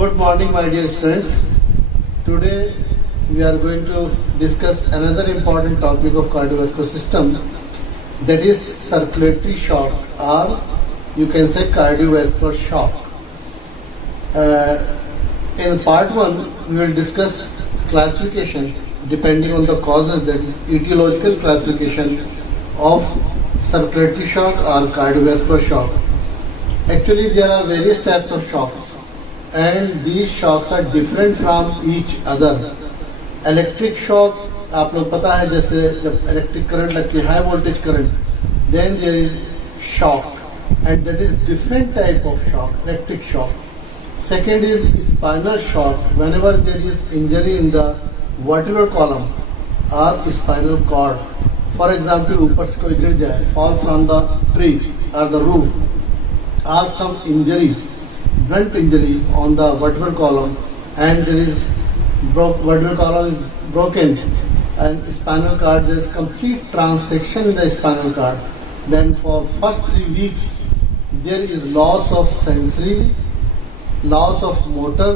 Good morning, my dear students. Today we are going to discuss another important topic of cardiovascular system, that is circulatory shock, or you can say cardiovascular shock. In part 1 we will discuss classification depending on the causes, that is etiological classification of circulatory shock or cardiovascular shock. Actually there are various types of shocks and these shocks are different from each other. Electric shock आप लोग पता है, जैसे जब electric current लगती है, high voltage current, then there is shock and that is different type of shock, electric shock. Second is spinal shock, whenever there is injury in the vertebral column और spinal cord. For example ऊपर से कोई गिर जाए, fall from the tree और the roof, और some injury, blunt injury on the vertebral column, and there is vertebral column is broken and spinal cord, there is complete transection in the spinal cord. Then for first 3 weeks there is loss of sensory, loss of motor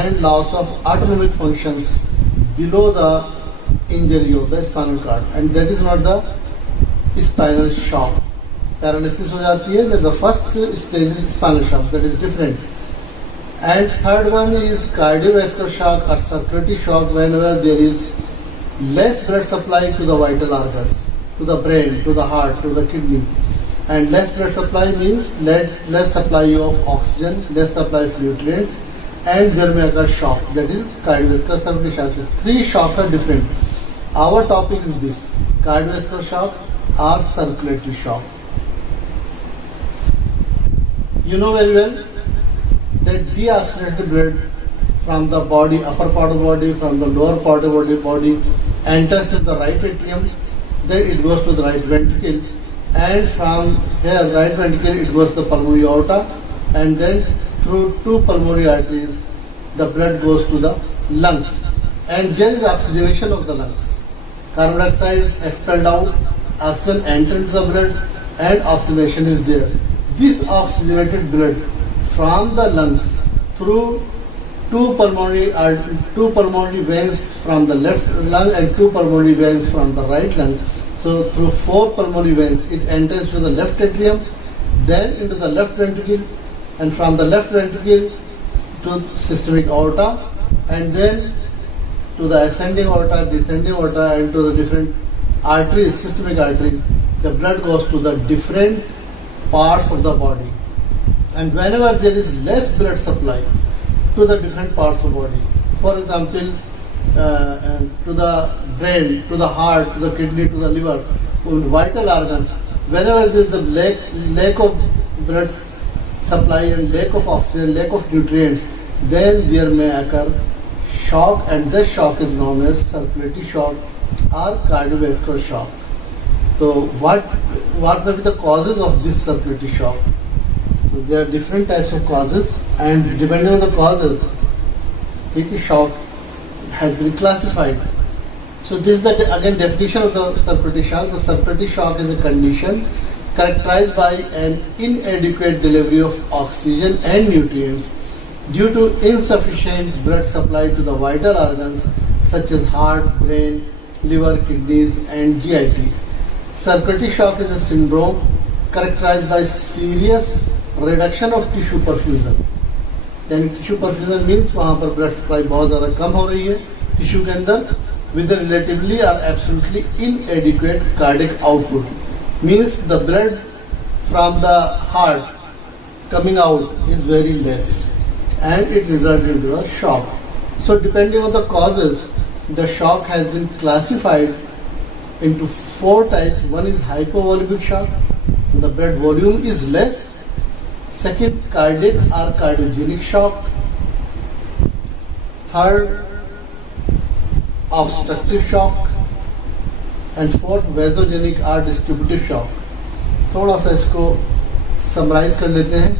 and loss of autonomic functions below the injury of the spinal cord, and that is not the spinal shock. Paralysis हो जाती है, the first stage is spinal shock, that is different. And third one is cardiovascular shock और circulatory shock, whenever there is less blood supply to the vital organs, to the brain, to the heart, to the kidney. And less blood supply means less supply of oxygen, less supply of nutrients, and there में अगर shock, that is cardiovascular circulatory shock. 3 shocks are different. Our topic is this, cardiovascular shock और circulatory shock. You know very well that deoxygenated blood from the body, upper part of the body, from the lower part of the body enters to the right atrium, then it goes to the right ventricle, and from here right ventricle it goes to the pulmonary aorta, and then through 2 pulmonary arteries the blood goes to the lungs, and there is oxygenation of the lungs. Carbon dioxide expelled out, oxygen entered into the blood, and oxygenation is there. This oxygenated blood from the lungs through 2 pulmonary veins from the left lung and 2 pulmonary veins from the right lung. So through 4 pulmonary veins it enters to the left atrium, then into the left ventricle, and from the left ventricle to systemic aorta, and then to the ascending aorta, descending aorta, and to the different arteries, systemic arteries. The blood goes to the different parts of the body, and whenever there is less blood supply to the different parts of body, for example to the brain, to the heart, to the kidney, to the liver, vital organs, whenever there is the lack of blood supply and lack of oxygen, lack of nutrients, then there may occur shock, and this shock is known as circulatory shock or cardiovascular shock. So what may be the causes of this circulatory shock? So there are different types of causes, and depending on the causes, the shock has been classified. So this is the again definition of the circulatory shock. The circulatory shock is a condition characterized by an inadequate delivery of oxygen and nutrients due to insufficient blood supply to the vital organs such as heart, brain, liver, kidneys, and GIT. Circulatory shock is a syndrome characterized by serious reduction of tissue perfusion. यानी tissue perfusion means वहाँ पर blood supply बहुत ज़्यादा कम हो रही है tissue के अंदर, with a relatively or absolutely inadequate cardiac output. Means the blood from the heart coming out is very less, and it results into a shock. So depending on the causes, the shock has been classified into 4 types. One is hypovolemic shock, the blood volume is less. Second, cardiac or cardiogenic shock. Third, obstructive shock, and fourth, vasogenic or distributive shock. थोड़ा सा इसको summarise कर लेते हैं.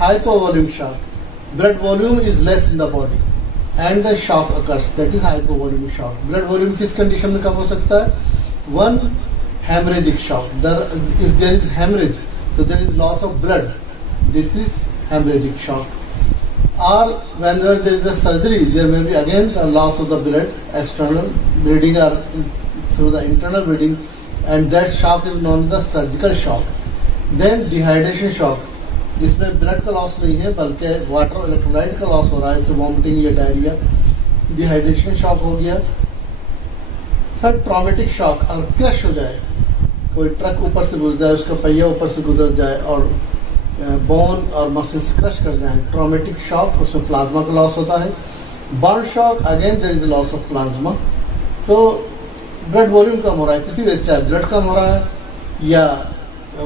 Hypovolemic shock, blood volume is less in the body and the shock occurs, that is hypovolemic shock. Blood volume किस condition में कम हो सकता है? One, hemorrhagic shock. If there is hemorrhage, so there is loss of blood. This is hemorrhagic shock. or whenever there is a surgery, there may be again the loss of the blood, external bleeding or through the internal bleeding, and that shock is known as the surgical shock. Then dehydration shock, जिसमें blood का loss नहीं है बल्कि water electrolyte का loss हो रहा है, जैसे वॉमिटिंग या डायरिया, डिहाइड्रेशन शॉक हो गया. फिर ट्रॉमेटिक शॉक, अगर क्रश हो जाए, कोई ट्रक ऊपर से गुजर जाए, उसका पहिया ऊपर से गुजर जाए और बोन और मसल्स क्रश कर जाए, ट्रॉमेटिक शॉक, उसमें प्लाज्मा का लॉस होता है. Burn shock, again there is loss of plasma. तो ब्लड वॉल्यूम कम हो रहा है किसी वजह से, चाहे ब्लड कम हो रहा है या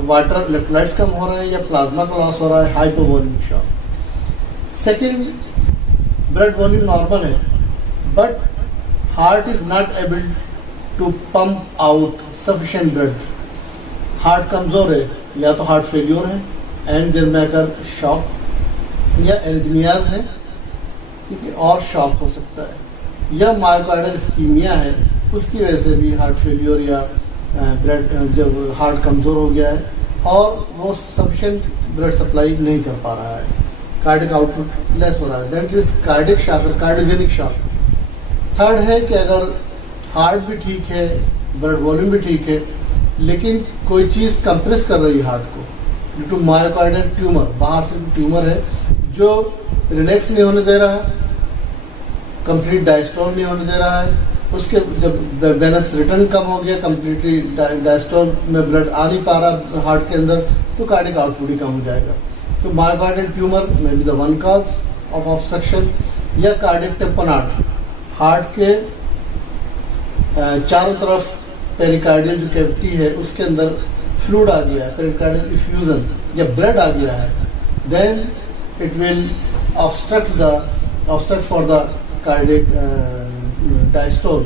वाटर इलेक्ट्रोलाइट्स कम हो रहे हैं या प्लाज्मा का लॉस हो रहा है, hypovolemic shock. Second, blood volume normal है but heart is not able to pump out sufficient blood. Heart कमजोर है, या तो हार्ट फेल्योर है एंड देयर में अगर शॉक या एरिथमियाज है, ठीक है, और शॉक हो सकता है, या मायोकार्डियल इस्कीमिया है, उसकी वजह से भी हार्ट फेल्योर या ब्लड जब हार्ट कमजोर हो गया है और वो सफिशिएंट ब्लड सप्लाई नहीं कर पा रहा है, कार्डिक आउटपुट लेस हो रहा है, then it is cardiac shock और कार्डियोजेनिक शॉक. थर्ड है कि अगर हार्ट भी ठीक है, ब्लड वॉल्यूम भी ठीक है, लेकिन कोई चीज कंप्रेस कर रही है हार्ट को ड्यू टू मायोकार्डियल ट्यूमर, बाहर से ट्यूमर है जो रिलैक्स नहीं होने दे रहा है, कंप्लीट डायस्टोल नहीं होने दे रहा है. उसके जब वेनस रिटर्न कम हो गया, कंप्लीटली डायस्टोल में ब्लड आ नहीं पा रहा हार्ट के अंदर, तो कार्डिक आउटपुट ही कम हो जाएगा. तो मायोकार्डियल ट्यूमर में be the one cause of obstruction, या कार्डिक टेम्पोनाट, हार्ट के चारों तरफ पेरिकार्डियल जो कैविटी है उसके अंदर फ्लूइड आ गया है, पेरिकार्डियल इफ्यूजन या ब्लड आ गया है, then it will obstruct for the cardiac diastole.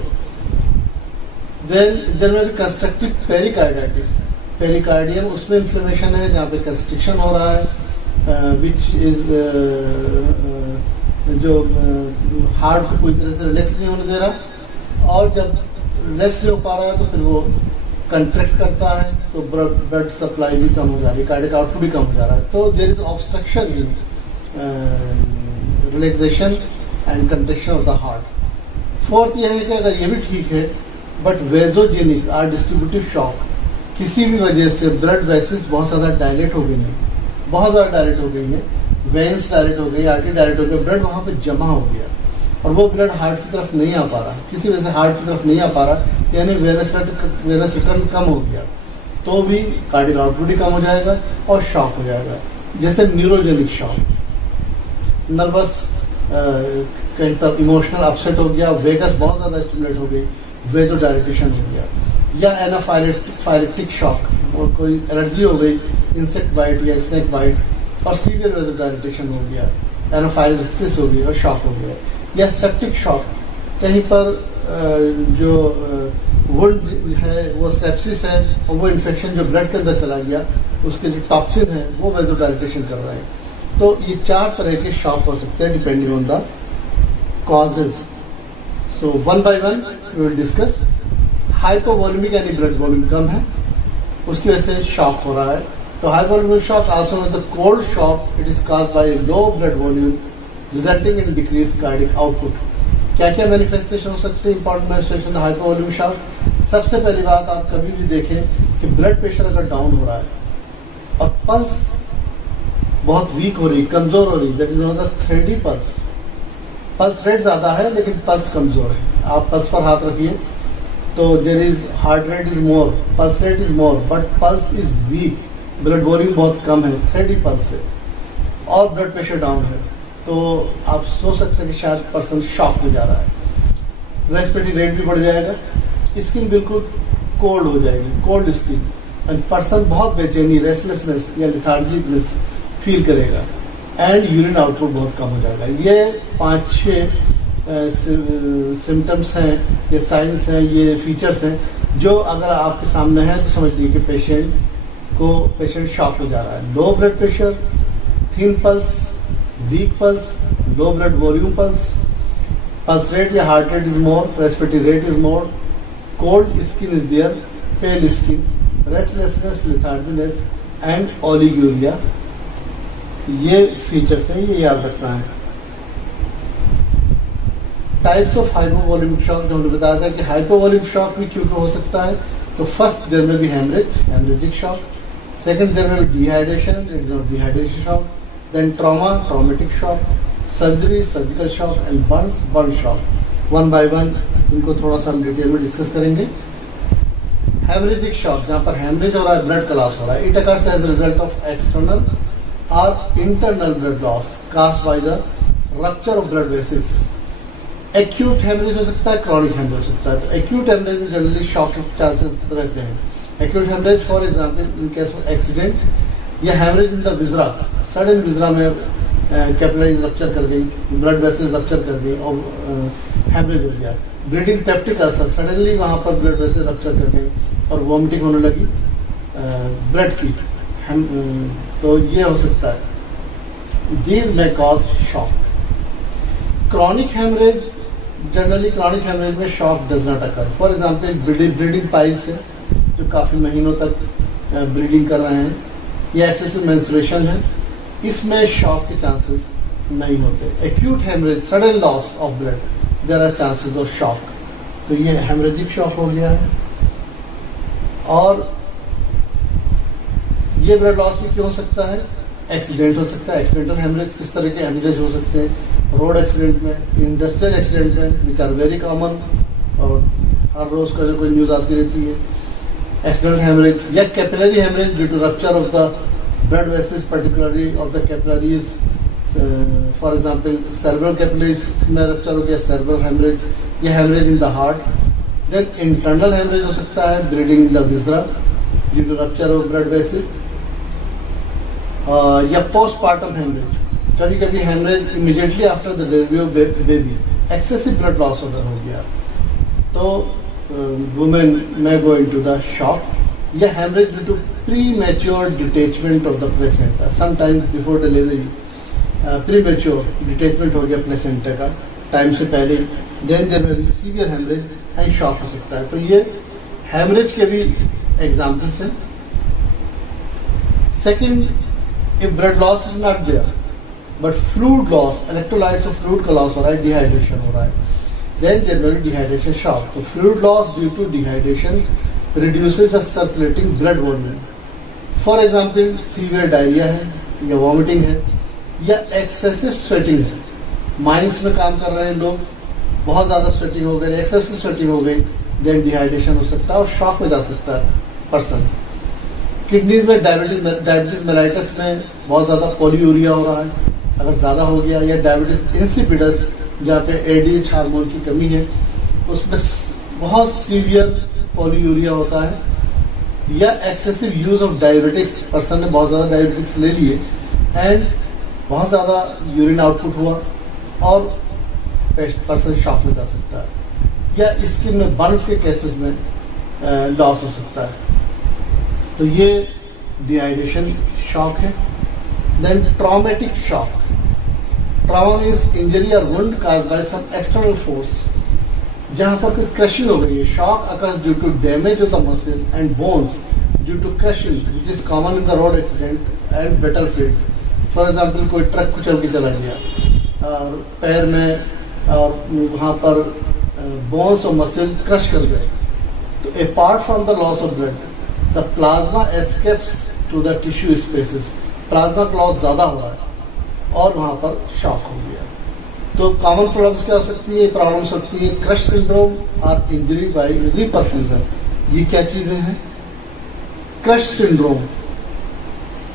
Then there may be constructive pericarditis. Pericardium, उसमें इन्फ्लेमेशन है जहाँ पे कंस्ट्रिक्शन हो रहा है, विच इज जो हार्ट को पूरी तरह से रिलैक्स नहीं होने दे रहा, और जब रिलैक्स नहीं हो पा रहा है तो फिर वो कंट्रैक्ट करता है, तो ब्लड सप्लाई भी कम हो जा रही है, कार्डिक आउटपुट भी कम हो जा रहा है. तो there is obstruction in relaxation and contraction of the heart. Fourth यह है कि अगर ये भी ठीक है बट वेजोजेनिक और डिस्ट्रीब्यूटिव शॉक, किसी भी वजह से ब्लड वेसल्स बहुत ज़्यादा डायलेट हो गई हैं, बहुत ज़्यादा डायलेट हो गई हैं, वेन्स डायलेट हो गई, आर्टरी डायलेट हो गया, ब्लड वहाँ पे जमा हो गया और वो ब्लड हार्ट की तरफ नहीं आ पा रहा, किसी वजह से हार्ट की तरफ नहीं आ पा रहा, यानी वेनस रिटर्न कम हो गया, तो भी कार्डिक आउटपुट ही कम हो जाएगा और शॉक हो जाएगा. जैसे न्यूरोजेनिक शॉक, नर्वस कहीं पर इमोशनल अपसेट हो गया, वेगस बहुत ज़्यादा स्टिमुलेट हो गई, वेजो डायरेक्टेशन हो गया, या एनाफाइलेक्टिक शॉक, और कोई एलर्जी हो गई, इंसेक्ट बाइट या स्नेक बाइट और सीवियर वेजो डायरेक्टेशन हो गया, एनाफाइलेक्सिस हो गई और शॉक हो गया, या सेप्टिक शॉक, कहीं पर जो वुंड है वो सेप्सिस है और वो इन्फेक्शन जो ब्लड के अंदर चला गया, उसके जो टॉक्सिन है वो वेजो डायरेक्टेशन कर रहा है. तो ये 4 तरह के शॉक हो सकते हैं depending on the causes. So one by one we will discuss. Hypovolemic यानी ब्लड वॉल्यूम कम है, उसकी वजह से शॉक हो रहा है. तो hypovolemic shock also known as the cold shock, it is caused by low blood volume resulting in decrease cardiac output. क्या क्या मैनिफेस्टेशन हो सकते हैं इंपॉर्टेंट मैनिफेस्टेशन हाइपोवोलेमिक शॉक? सबसे पहली बात, आप कभी भी देखें कि ब्लड प्रेशर अगर डाउन हो रहा है और पल्स बहुत वीक हो रही, कमजोर हो रही, that is known as thready pulse. Pulse rate ज्यादा है लेकिन पल्स कमजोर है. आप पल्स पर हाथ रखिए तो there is heart rate is more, pulse rate is more, but pulse is weak, blood volume बहुत कम है, थ्रेडी पल्स है और ब्लड प्रेशर डाउन है, तो आप सोच सकते हैं कि शायद पर्सन शॉक में जा रहा है. रेस्पिरेटरी रेट भी बढ़ जाएगा, स्किन बिल्कुल कोल्ड हो जाएगी, कोल्ड स्किन, एंड पर्सन बहुत बेचैनी, रेस्टलेसनेस या लिथार्जिकनेस फील करेगा, एंड यूरिन आउटपुट बहुत कम हो जाएगा. ये 5-6 सिम्टम्स हैं, ये साइंस हैं, ये फीचर्स हैं जो अगर आपके सामने हैं तो समझ लीजिए कि पेशेंट शॉक हो जा रहा है. Low blood pressure, thin pulse, weak pulse, low blood volume pulse, pulse rate या heart rate is more, respiratory rate is more, cold skin is there, pale skin, restlessness, letharginess and oliguria. ये features हैं, ये याद रखना है. Types of hypovolaemic shock जो हमने बताया था कि हाइपोवॉल्यूमिक शॉक भी क्यों हो सकता है, तो फर्स्ट देयर में भी हेमरेजिक शॉक, सेकंड देयर में भी dehydration, dehydration shock, then traumatic shock, surgical shock and burn shock. One by one इनको थोड़ा सा हम डिटेल में डिस्कस करेंगे। हेमरेजिक शॉक, जहाँ पर हेमरेज हो रहा है, ब्लड क्लॉस हो रहा है, it occurs as result of external और internal blood loss caused by the rupture of blood vessels. Acute haemorrhage हो सकता है, क्रॉनिक हेमरेज हो सकता है। तो एक्यूट हेमरेज में जनरली शॉक के चांसेस रहते हैं। Acute haemorrhage for example in case of accident या haemorrhage in the viscera, sudden viscera में कैपिलरीज रप्चर कर गई, ब्लड वेसल्स रप्चर कर गई और हेमरेज हो गया। ब्लीडिंग पेप्टिक अल्सर, सडनली वहाँ पर ब्लड वेसल्स रप्चर कर गई और वॉमिटिंग होने लगी ब्लड की, तो ये हो सकता है। These may cause shock. Chronic haemorrhage, generally chronic haemorrhage में shock does not occur. For example bleeding piles है जो काफ़ी महीनों तक ब्लीडिंग कर रहे हैं, या एक्सेसिव मेंस्ट्रुएशन है, इसमें शॉक के चांसेस नहीं होते। Acute haemorrhage, sudden loss of blood, there are chances of shock. तो ये हेमरेजिक शॉक हो गया है। और ये ब्लड लॉस भी क्यों हो सकता है? एक्सीडेंट हो सकता है। एक्सीडेंटल हेमरेज, किस तरह के हेमरेज हो सकते हैं? रोड एक्सीडेंट में, इंडस्ट्रियल एक्सीडेंट में, विच आर वेरी कॉमन और हर रोज का जो कोई न्यूज आती रहती है। एक्सीडेंटल हेमरेज या capillary haemorrhage due to rupture of the blood vessels, particularly of the capillaries. For example cerebral capillaries में रप्चर हो गया, सेरेब्रल हेमरेज, या haemorrhage in the heart. Then internal haemorrhage हो सकता है, bleeding in the viscera due to rupture of blood vessel, या postmortem haemorrhage. कभी कभी haemorrhage immediately after the delivery of baby, excessive blood loss अगर हो गया तो वुमेन में गो इनटू द शॉक, या haemorrhage due to premature detachment of the placenta, some time before delivery premature detachment हो गया प्लेसेंटा का टाइम से पहले, देन देयर में भी सीवियर हेमरेज एंड शॉक हो सकता है। तो ये हेमरेज के भी एग्जाम्पल्स हैं। Second, if blood loss is not there but fluid loss, electrolytes of fluid का loss हो रहा है, dehydration हो रहा है, then there will be dehydration shock. So fluid loss due to dehydration reduces the circulating blood volume. For example, severe diarrhea है या vomiting है या excessive sweating है। माइंस में काम कर रहे हैं लोग, बहुत ज़्यादा स्वेटिंग हो गई, एक्सेसिव स्वेटिंग हो गई, देन डिहाइड्रेशन हो सकता है और शॉक में जा सकता है पर्सन। किडनीज में डायबिटीज मेलाइटस में बहुत ज़्यादा पॉलीयूरिया हो रहा है, अगर ज़्यादा हो गया, या डायबिटीज इंसिपिडस जहाँ पे एडीएच हार्मोन की कमी है, उसमें बहुत सीवियर पॉलीयूरिया होता है, या excessive use of diabetics, person ने बहुत ज़्यादा डायबिटिक्स ले लिए एंड बहुत ज़्यादा यूरिन आउटपुट हुआ और पर्सन शॉक में जा सकता है, या स्किन में बर्न्स के केसेस में लॉस हो सकता है। तो ये डिहाइड्रेशन शॉक है। Then traumatic shock, trauma means injury और wound caused by some external force, जहाँ पर कोई क्रशिंग हो गई है। Shock occurs due to damage of the muscle and bones due to crushing which is common in the road accident and battlefield. For example, कोई truck कुचल के चला गया और पैर में और वहाँ पर बोन्स और मसल क्रश कर गए, तो apart from the loss of blood the plasma escapes to the tissue spaces, plasma का लॉस ज़्यादा हो रहा है और वहाँ पर शॉक हो गया। तो कॉमन प्रॉब्लम्स क्या हो सकती है? प्रॉब्लम्स होती है क्रश सिंड्रोम और इंजरी बाय रीपरफ्यूजन। ये क्या चीज़ें हैं? क्रश सिंड्रोम,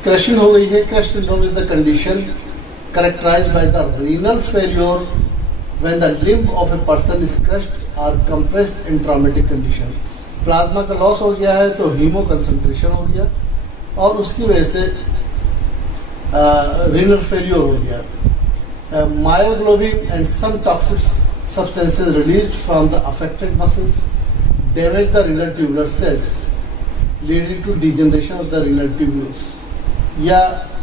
क्रशिंग हो गई है। Crush syndrome is the condition characterized by the renal failure when the limb of a person is crushed or compressed in traumatic condition. Plasma का loss हो गया है तो हीमो कंसंट्रेशन हो गया और उसकी वजह से रीनल फेलियर हो गया। Myoglobin and some toxic substances released from the affected muscles damage the renal tubular cells leading to degeneration of the renal tubules. या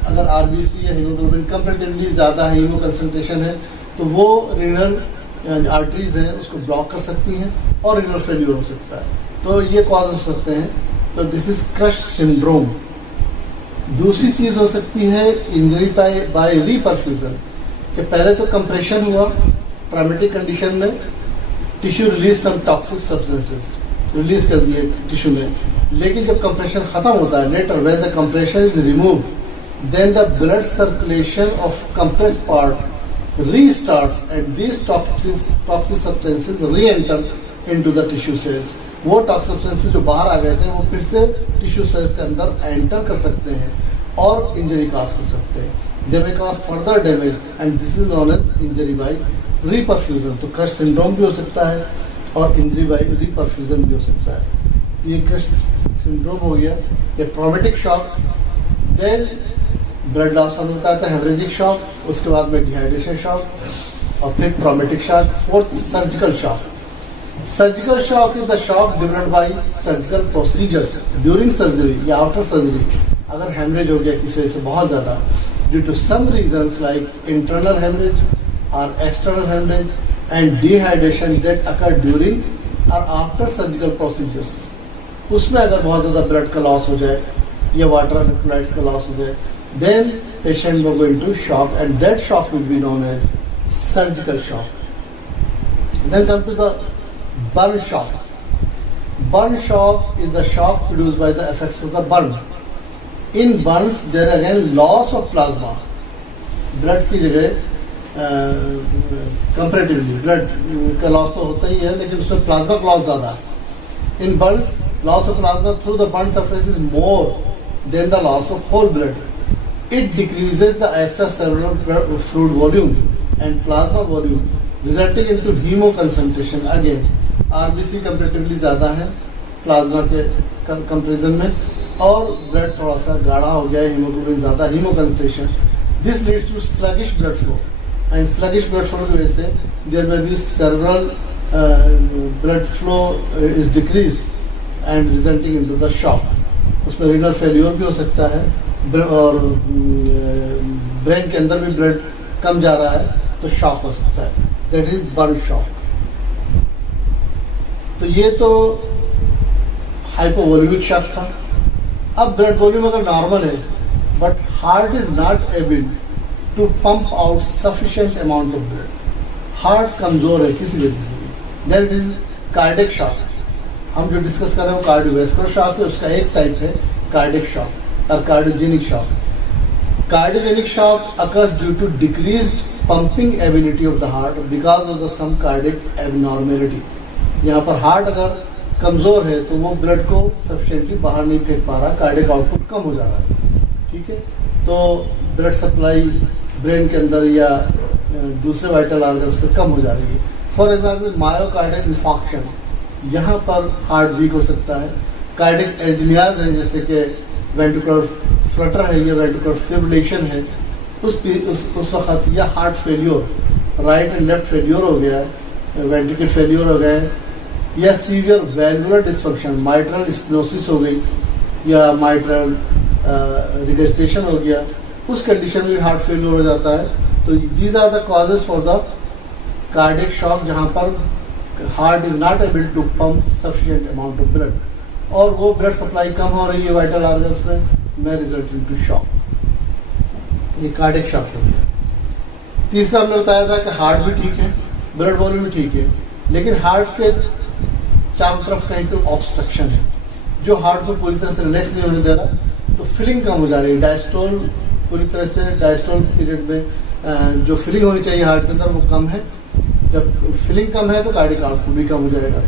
अगर आरबीसी या हीमोग्लोबिन कंपेरेटिवली ज़्यादा हीमो कंसंट्रेशन है तो वो रीनल आर्टरीज हैं उसको ब्लॉक कर सकती हैं और रीनल फेलियर हो सकता है। तो ये कॉज हो सकते हैं। तो दिस इज क्रश सिंड्रोम। दूसरी चीज हो सकती है इंजरी बाय रीपरफ्यूजन, कि पहले तो कंप्रेशन हुआ, ट्रॉमेटिक कंडीशन में tissue release some toxic substances, release कर दिए टिश्यू में, लेकिन जब कंप्रेशन खत्म होता है later when the compression is remove then the blood circulation of compressed part restarts and these toxic substances reenter into the tissue cells. वो toxic substances जो बाहर आ गए थे वो फिर से टिश्यू सेल्स के अंदर एंटर कर सकते हैं और इंजरी काज कर सकते हैं। They may cause further damage and this is known as injury by reperfusion. तो क्रश सिंड्रोम भी हो सकता है और इंजरी बाय रीपरफ्यूजन भी हो सकता है। ये क्रश सिंड्रोम हो गया या traumatic shock, then blood loss होता है हेमरेजिक शॉक, उसके बाद में डिहाइड्रेशन शॉक और फिर traumatic shock. Fourth surgical shock. Surgical shock is the shock developed by surgical procedures during surgery या आफ्टर सर्जरी। अगर हेमरेज हो गया किसी वजह से बहुत ज्यादा due to some reasons like internal haemorrhage or external hemorrhage and dehydration that occur during or after surgical procedures, उसमें अगर बहुत ज़्यादा ब्लड का लॉस हो जाए या वाटर इलेक्ट्रोलाइट्स का लॉस हो जाए then patient will go into shock and that shock will be known as surgical shock. Then come to the burn shock. Burn shock is the shock produced by the effects of the burn. In burns there again loss of plasma, blood की जगह comparatively blood का loss तो होता ही है लेकिन उसमें plasma का loss ज्यादा है। In burns loss of plasma through the burn surface is more than the loss of whole blood. It decreases the extra cellular fluid volume and plasma volume resulting into haemoconcentration. Again RBC comparatively ज्यादा है plasma के comparison में और blood थोड़ा सा गाढ़ा हो गया है, हीमोग्लोबिन ज्यादा, haemoconcentration. This leads to sluggish blood flow and sluggish blood flow की वजह से there may be cerebral blood flow is decreased and resulting into the shock. उसमें renal failure भी हो सकता है और ब्रेन के अंदर भी ब्लड कम जा रहा है तो शॉक हो सकता है, that is burn shock. तो ये तो हाइपोवोल्यूमिक शॉक था। अब ब्लड वॉल्यूम अगर नॉर्मल है but heart is not able to pump out sufficient amount of blood, heart कमजोर है किसी वजह से, दैट इज कार्डियक शॉक। हम जो डिस्कस कर रहे हैं वो कार्डियोवैस्कुलर शॉक है, उसका एक टाइप है कार्डियक शॉक और cardiogenic shock. Cardiogenic shock occurs due to decreased pumping ability of the heart because of the some cardiac abnormality. यहाँ पर हार्ट अगर कमजोर है तो वो ब्लड को सफिशिएंटली बाहर नहीं फेंक पा रहा, कार्डियक आउटपुट कम हो जा रहा है। ठीक है, तो ब्लड सप्लाई ब्रेन के अंदर या दूसरे वाइटल ऑर्गन्स पे कम हो जा रही है। फॉर एग्जाम्पल मायोकार्डिक इंफॉक्शन, यहाँ पर हार्ट वीक हो सकता है। कार्डिक एरिथमियाज है जैसे कि वेंट्रिकुलर फ्लटर है या वेंट्रिकुलर फिब्रिलेशन है, उस वक्त या heart failure, right and left failure हो गया है, वेंट्रिकल फेल्योर हो गए या सीवियर वैल्वुलर डिस्फंक्शन, माइट्रल स्प्लोसिस हो गई या माइट्रल रिगर्जिटेशन हो गया, उस कंडीशन में हार्ट फेल्योर हो जाता है। तो these are the causes for the cardiac shock जहां पर heart is not able to pump sufficient amount of blood और वो ब्लड सप्लाई कम हो रही है वाइटल ऑर्गन्स में रिजल्टिंग टू शॉक। ये कार्डियक शॉक हो गया। तीसरा हमने बताया था कि हार्ट भी ठीक है, ब्लड वॉल्यूम भी ठीक है, लेकिन हार्ट के चारों तरफ कहीं पे ऑब्स्ट्रक्शन है जो हार्ट को पूरी तरह से रिलैक्स नहीं होने दे रहा, तो फिलिंग कम हो जा रही है। डायस्टोल पूरी तरह से डायस्टोल पीरियड में जो फिलिंग होनी चाहिए हार्ट के अंदर वो कम है, जब फिलिंग कम है तो कार्डियक आउटपुट भी कम हो जाएगा।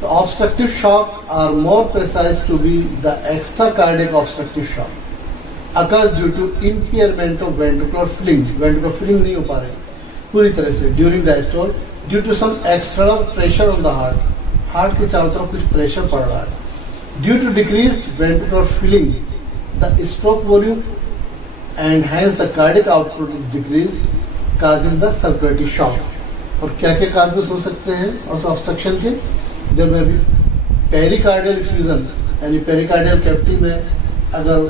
तो obstructive shock or more precise to be the extra cardiac obstructive shock occurs due to impairment of ventricular filling. Ventricular filling नहीं हो पा रही पूरी तरह से during diastole due to some external pressure on the heart, heart के चारों तरफ कुछ प्रेशर पड़ रहा है। Due to decreased ventricular filling the stroke volume and hence the cardiac output is decreased causing the circulatory shock। और क्या क्या causes हो सकते हैं और ऑब्स्ट्रक्शन के? there may be pericardial effusion, यानी पेरिकार्डियल कैविटी में अगर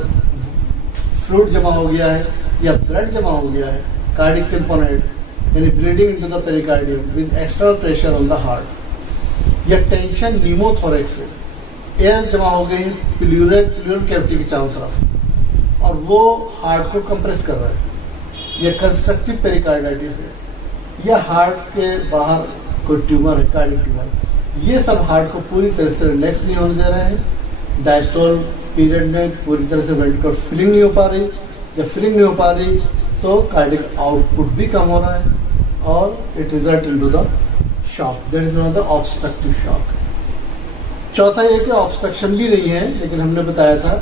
फ्लूइड जमा हो गया है या ब्लड जमा हो गया है, कार्डियक कंपोनेंट यानी bleeding into the pericardium with external pressure on the heart, या टेंशन न्यूमोथोरेक्स से एयर जमा हो गई प्लूरल कैविटी के चारों तरफ और वो हार्ट को कंप्रेस कर रहा है, ये कंस्ट्रक्टिव पेरिकार्डाइटिस है। या हार्ट के बाहर कोई ट्यूमर है, कार्डियक ट्यूमर, ये सब हार्ट को पूरी तरह से रिलैक्स नहीं होने दे रहे हैं। डायस्टोल पीरियड में पूरी तरह से वेंट्रिकल फिलिंग नहीं हो पा रही, जब फिलिंग नहीं हो पा रही तो कार्डियक आउटपुट भी कम हो रहा है और it result into the shock, that is not the obstructive shock. चौथा ये कि ऑब्स्ट्रक्शन भी नहीं है, लेकिन हमने बताया था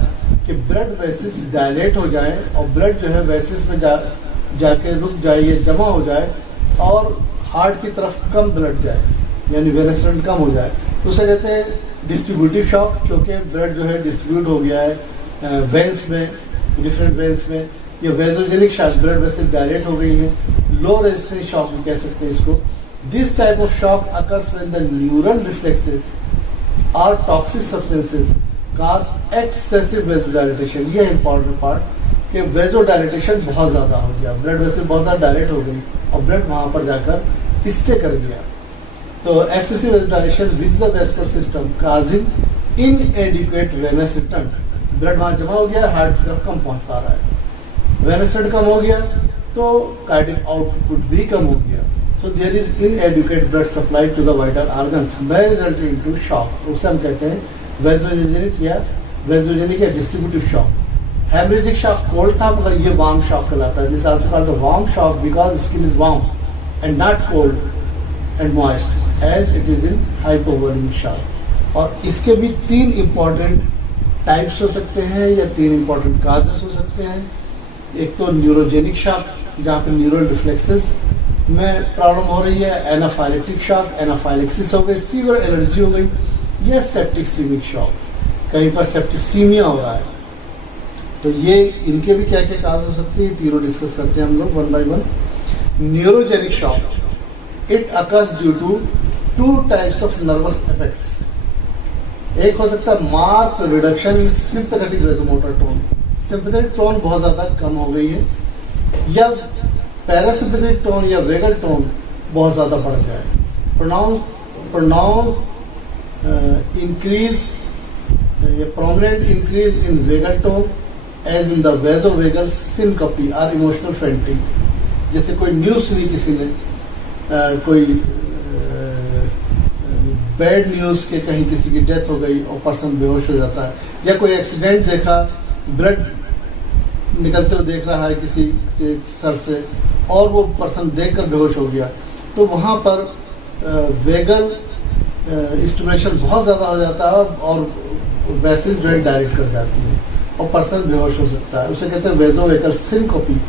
कि ब्लड वेसिस डायलेट हो जाए और ब्लड जो है वेसिस में जाके रुक जाए या जमा हो जाए और हार्ट की तरफ कम ब्लड जाए, यानी वेनस करंट कम हो जाए, तो उसे कहते हैं डिस्ट्रीब्यूटिव शॉक, क्योंकि ब्लड जो है डिस्ट्रीब्यूट हो गया है वेन्स में, डिफरेंट वेन्स में। ये vasogenic shock, blood vessel dilate हो गई है। लो रेजिस्टेंस शॉक भी कह सकते हैं इसको। This type of shock occurs when the neural reflexes और टॉक्सिक सब्सटेंसेस काज एक्सेसिव वेजोडाइलेटेशन। ये इंपॉर्टेंट पार्ट कि वेजोडाइलेटेशन बहुत ज़्यादा हो गया, ब्लड वेसल बहुत ज़्यादा डायलेट हो गई और ब्लड वहाँ पर जाकर स्टे कर गया। तो excessive vasodilation with the vascular system causing इनएडिक्वेट Venus return, blood वहाँ जमा हो गया, हार्ट की तरफ कम पहुँच पा रहा है, वेनस रिटर्न कम हो गया तो कार्डियक आउटपुट भी कम हो गया। So there is inadequate blood supply to the vital organs, may result into shock। उसे हम कहते हैं वेजोजेनिक या distributive shock. Haemorrhagic shock cold था, मगर ये वार्म शॉक कहलाता है। This also called the warm shock because skin is warm and not cold and moist as it is in hypovolemic shock. और इसके भी 3 इंपॉर्टेंट टाइप्स हो सकते हैं या 3 इंपॉर्टेंट काजेस हो सकते हैं। एक तो न्यूरोजेनिक शॉक, जहाँ पे न्यूरल रिफ्लेक्सेस में प्रॉब्लम हो रही है, एनाफाइलेक्टिक शॉक, एनाफाइलेक्सिस हो गई, सीवियर एलर्जी हो गई, या सेप्टिसीमिक शॉक, कहीं पर सेप्टिसीमिया हो रहा है। तो ये इनके भी क्या क्या काज हो सकते हैं, तीनों डिस्कस करते हैं हम लोग one by one. Neurogenic shock, it occurs due to 2 types of nervous effects. एक हो सकता है mark reduction in sympathetic vasomotor tone, sympathetic tone बहुत ज्यादा कम हो गई है, या पैरासिम्पैथेटिक टोन या वेगल टोन बहुत ज्यादा बढ़ जाए। प्रोनाउंस इंक्रीज या prominent increase in vagal tone as in the vasovagal syncope और इमोशनल फेंटिंग। जैसे कोई न्यूज सुनी किसी ने, कोई बैड न्यूज के कहीं किसी की डेथ हो गई और पर्सन बेहोश हो जाता है, या कोई एक्सीडेंट देखा, ब्लड निकलते हुए देख रहा है किसी के सर से और वो पर्सन देखकर बेहोश हो गया, तो वहाँ पर वेगल स्टिमुलेशन बहुत ज़्यादा हो जाता है और वेसल जो है डायरेक्ट कर जाती है और पर्सन बेहोश हो सकता है। उसे कहते हैं वेजोवेगल सिनकोपी,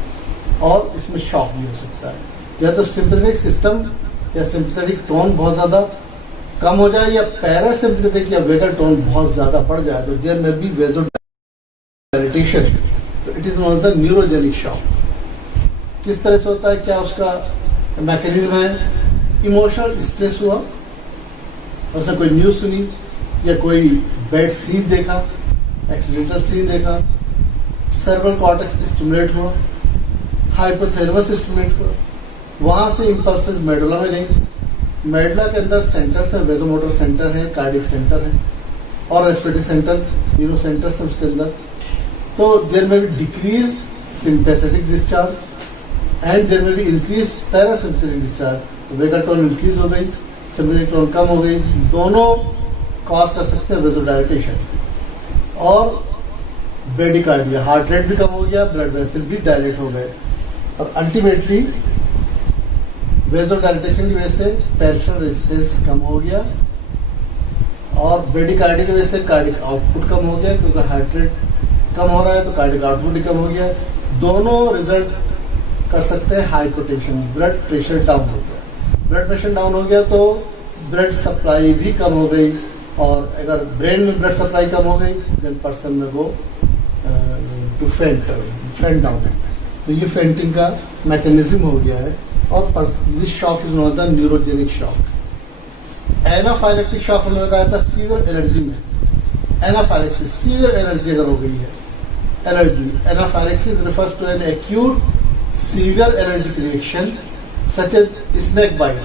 और इसमें शॉक भी हो सकता है। या तो सिंपैथेटिक सिस्टम या सिंपैथेटिक टोन बहुत ज़्यादा कम हो जाए, या पैरासिम्पैथेटिक या वेगल टोन बहुत ज़्यादा बढ़ जाए, तो देयर में भी वेजोडाइलेटेशन। तो it is not the neurogenic shock. किस तरह से होता है, क्या उसका मैकेनिज्म है? इमोशनल स्ट्रेस हुआ, उसने कोई न्यूज सुनी या कोई बैड सीन देखा, एक्सीडेंटल सीन देखा, सेरेब्रल कॉर्टेक्स स्टिमुलेट हुआ, हाइपोथैलेमस स्टिमुलेट हुआ, वहां से इंपल्सेस मेडुला में गई। मेडुला के अंदर सेंटर्स है, वेजोमोटर सेंटर है, कार्डियक सेंटर है और रेस्पिरेटरी सेंटर, तीनों सेंटर्स है उसके अंदर। तो देयर में भी decrease sympathetic discharge and there में भी increase parasympathetic discharge. Vagal tone increase हो गई, सिंपैथेटिक टोन कम हो गई, दोनों कॉज कर सकते हैं वेजोडाइलेटेशन। और ब्रेडिकार्डिया, हार्ट रेट भी कम हो गया, ब्लड वेसल भी डायलेट हो गए, और अल्टीमेटली वेजोडाइलेटेशन की वजह से पेरिफेरल रेजिस्टेंस कम हो गया और ब्रेडिकार्डिया की वजह से कार्डियक आउटपुट कम हो गया, क्योंकि हार्ट रेट कम हो रहा है तो कार्डियक आउटपुट भी कम हो गया। दोनों रिजल्ट कर सकते हैं हाइपोटेंशन, ब्लड प्रेशर डाउन हो गया। ब्लड प्रेशर डाउन हो गया तो ब्लड सप्लाई भी कम हो गई, और अगर ब्रेन में ब्लड सप्लाई कम हो गई देन पर्सन में गो टू फेंट डाउन। तो ये फेंटिंग का मैकेनिज्म हो गया है, और this shock is not the neurogenic shock. Anaphylactic shock हमने बताया था सीवियर एलर्जी में। एनाफाइलेक्सिस, सीवियर एलर्जी अगर हो गई है, allergy, anaphylaxis refers to an acute severe allergic reaction such as snake bite,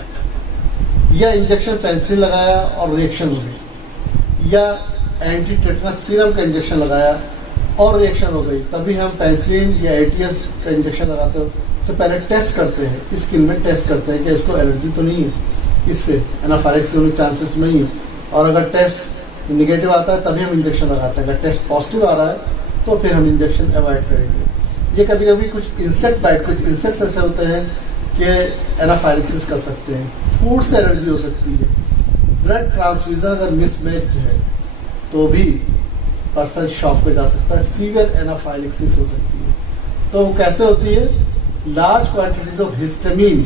या इंजेक्शन पेंसिल लगाया और रिएक्शन हो गई, या एंटी टेटनस सीरम का इंजेक्शन लगाया और रिएक्शन हो गई, तभी हम पेंसिलिन या एटीएस का इंजेक्शन लगाते से पहले टेस्ट करते हैं, स्किन में टेस्ट करते हैं कि इसको एलर्जी तो नहीं है, इससे एनाफाइलेक्सिस होने चांसेस नहीं है। और अगर टेस्ट निगेटिव आता है तभी हम इंजेक्शन लगाते हैं, अगर टेस्ट पॉजिटिव आ रहा है तो फिर हम इंजेक्शन अवॉइड करेंगे। ये कभी कभी कुछ इंसेक्ट बाइट, कुछ इंसेक्ट्स ऐसे होते हैं कि एनाफाइलेक्सिस कर सकते हैं, फूड से एलर्जी हो सकती है, ब्लड ट्रांसफ्यूजन अगर मिसमैच्ड है तो भी पर्सन शॉक पे जा सकता है, सीवियर एनाफाइलेक्सिस हो सकती है। तो वो कैसे होती है? Large quantities of histamine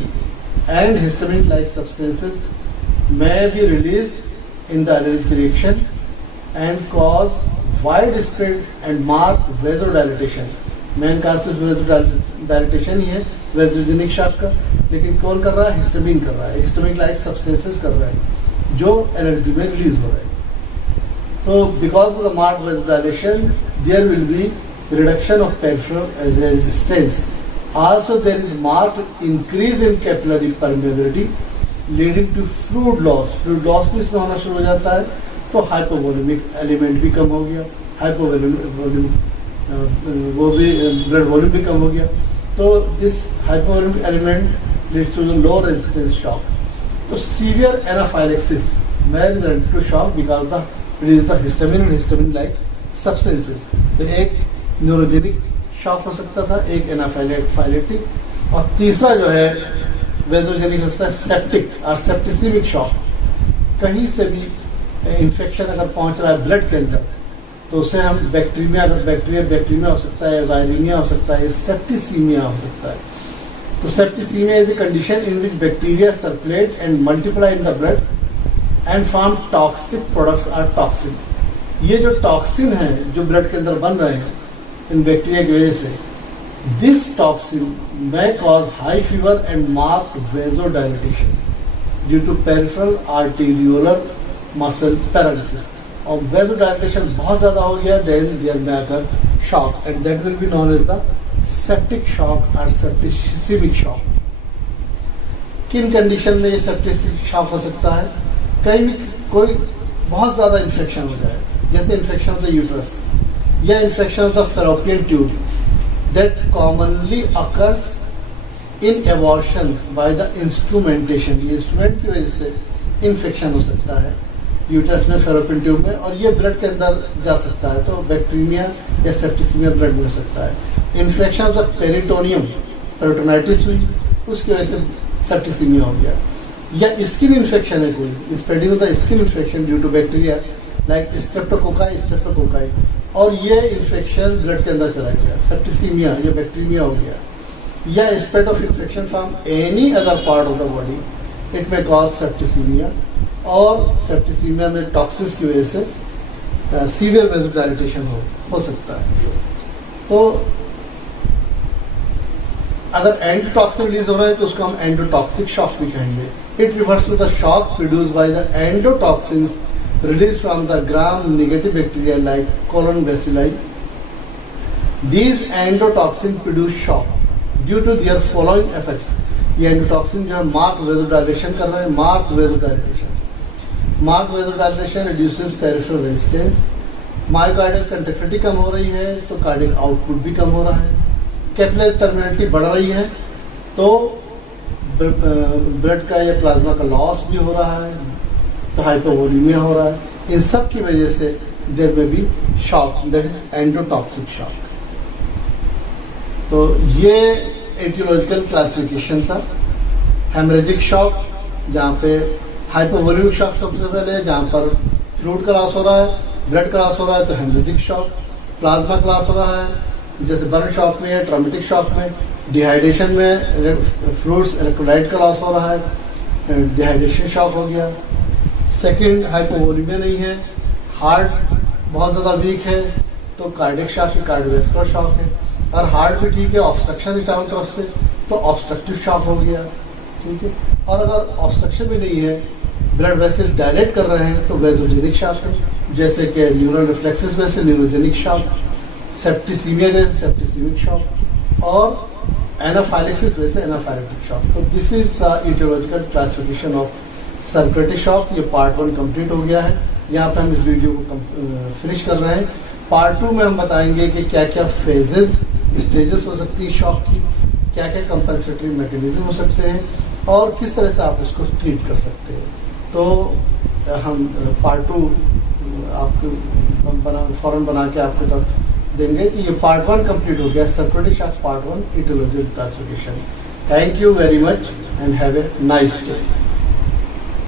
and histamine like substances may be released in the allergic reaction and cause widespread and marked vasodilatation. Main cause तो vasodilatation ही है, वेसोजेनिक शॉक का। लेकिन कौन कर रहा है? हिस्टामिन कर रहा है, हिस्टामिन लाइक सब्सटेंसेस कर रहा है जो एलर्जी में रिलीज हो रहा है। तो because of the marked vasodilation there will be reduction of peripheral resistance. Also there is marked increase in capillary permeability leading to fluid loss. fluid loss भी इसमें होना शुरू हो जाता है, तो हाइपोवोल्यूमिक एलिमेंट भी कम हो गया, हाइपोवोल्यूम वो भी ब्लड वॉल्यूम भी कम हो गया। तो this hypovolemic element leads to the low resistance shock. तो severe anaphylaxis may result to shock because the release the histamine and histamine like substances. तो एक न्यूरोजेनिक शॉक हो सकता था, एक एनाफाइलेटिक, और तीसरा जो है वेसोजेनिक होता है सेप्टिक और सेप्टिसिमिक शॉक। कहीं से भी इन्फेक्शन अगर पहुंच रहा है ब्लड के अंदर तो उसे हम बैक्टीरिया, अगर बैक्टीरिया हो सकता है, वायरिमिया हो सकता है, सेप्टिसीमिया हो सकता है। तो septicaemia is a condition in which bacteria circulate and multiply in the blood and form toxic products or toxin. ये जो टॉक्सिन है जो ब्लड के अंदर बन रहे हैं इन बैक्टीरिया की वजह से, this toxin may cause high fever and marked vasodilatation due to peripheral arteriolar muscle paralysis. और vasodilatation बहुत ज़्यादा हो गया, then there may occur shock and that will be known as the septic shock or septicemic shock. किन condition में ये septic shock हो सकता है? कहीं भी कोई बहुत ज़्यादा इन्फेक्शन हो जाए, जैसे इन्फेक्शन ऑफ द यूट्रस या infection of the fallopian tube, that commonly occurs in abortion by the instrumentation. ये इंस्ट्रूमेंट की वजह से इन्फेक्शन हो सकता है यूट्रस में, फेलोपियन ट्यूब में, और ये ब्लड के अंदर जा सकता है, तो बैक्टीरिया या सेप्टिसीमिया ब्लड में हो सकता है। Infection of the peritoneum, peritonitis हुई, उसकी वजह से सेप्टिसीमिया हो गया। या स्किन इन्फेक्शन है कोई, spreading of the skin infection due to bacteria like streptococci, और ये इन्फेक्शन ब्लड के अंदर चला गया, सेप्टिसीमिया या बैक्टीरिया हो गया। या spread of infection from any other part of the body, it में कॉज सेप्टिसीमिया, और सेप्टिसीमिया में टॉक्सिन्स की वजह से सीवियर वेसोडाइलेशन हो सकता है। तो अगर एंडोटॉक्सिन रिलीज हो रहा है तो उसको हम एंडोटॉक्सिक शॉक भी कहेंगे। It refers to the shock produced by the endotoxins released from the gram-negative bacteria like colon bacilli. These endotoxin produce shock due to their following effects. ये एंडोटॉक्सिन जो है मार्क वेसोडाइलेशन कर रहे हैं, mark vasodilation reduces peripheral resistance, myocardial conductivity कम हो रही है तो कार्डियक आउटपुट भी कम हो रहा है, कैपिलरी परमेबिलिटी बढ़ रही है तो ब्लड का या प्लाज्मा का लॉस भी हो रहा है, तो हाइपोवोलीमिया हो रहा है। इन सब की वजह से देयर में भी shock, that is endotoxic shock. तो ये एटियोलॉजिकल क्लासिफिकेशन था। हेमरेजिक शॉक, जहाँ पे हाइपोवोलीमिक शॉक सबसे पहले है, जहाँ पर फ्लूइड का लॉस हो रहा है, ब्लड का लॉस हो रहा है, तो हेमरेजिक शॉक। प्लाज्मा का लॉस हो रहा है, जैसे बर्न शॉक में या ट्रॉमेटिक शॉक में। डिहाइड्रेशन में फ्लूइड्स इलेक्ट्रोलाइट का लॉस हो रहा है, डिहाइड्रेशन शॉक हो गया। सेकेंड, हाइपोवोलीमिया नहीं है, हार्ट बहुत ज़्यादा वीक है तो कार्डियक शॉक है, कार्डियोवैस्कुलर शॉक है। और हार्ट भी ठीक है, ऑब्स्ट्रक्शन है चारों तरफ से, तो ऑब्स्ट्रक्टिव शॉक हो गया, ठीक है। और अगर ऑब्स्ट्रक्शन भी नहीं है, ब्लड वेसल डायलेट कर रहे हैं, तो वेसोजेनिक शॉक है, जैसे कि न्यूरल रिफ्लेक्सेस में से न्यूरोजेनिक शॉक, सेप्टिसीमिया जैसे सेप्टिसीमिक शॉक, और एनाफाइलेक्सिस वैसे एनाफाइलेटिक शॉक। तो this is the aetiological classification of circulatory shock. ये पार्ट 1 कंप्लीट हो गया है। यहाँ पे हम इस वीडियो को फिनिश कर रहे हैं। पार्ट 2 में हम बताएंगे कि क्या क्या फेजेस, स्टेजेस हो सकती है शॉक की, क्या क्या कंपनसेटरी मैकेनिज्म हो सकते हैं और किस तरह से आप इसको ट्रीट कर सकते हैं। तो हम पार्ट 2 आपको फौरन बना के आपके तरफ देंगे। तो ये पार्ट 1 कंप्लीट हो गया, circulatory shaft part 1 aetiological classification. Thank you very much and have a nice day.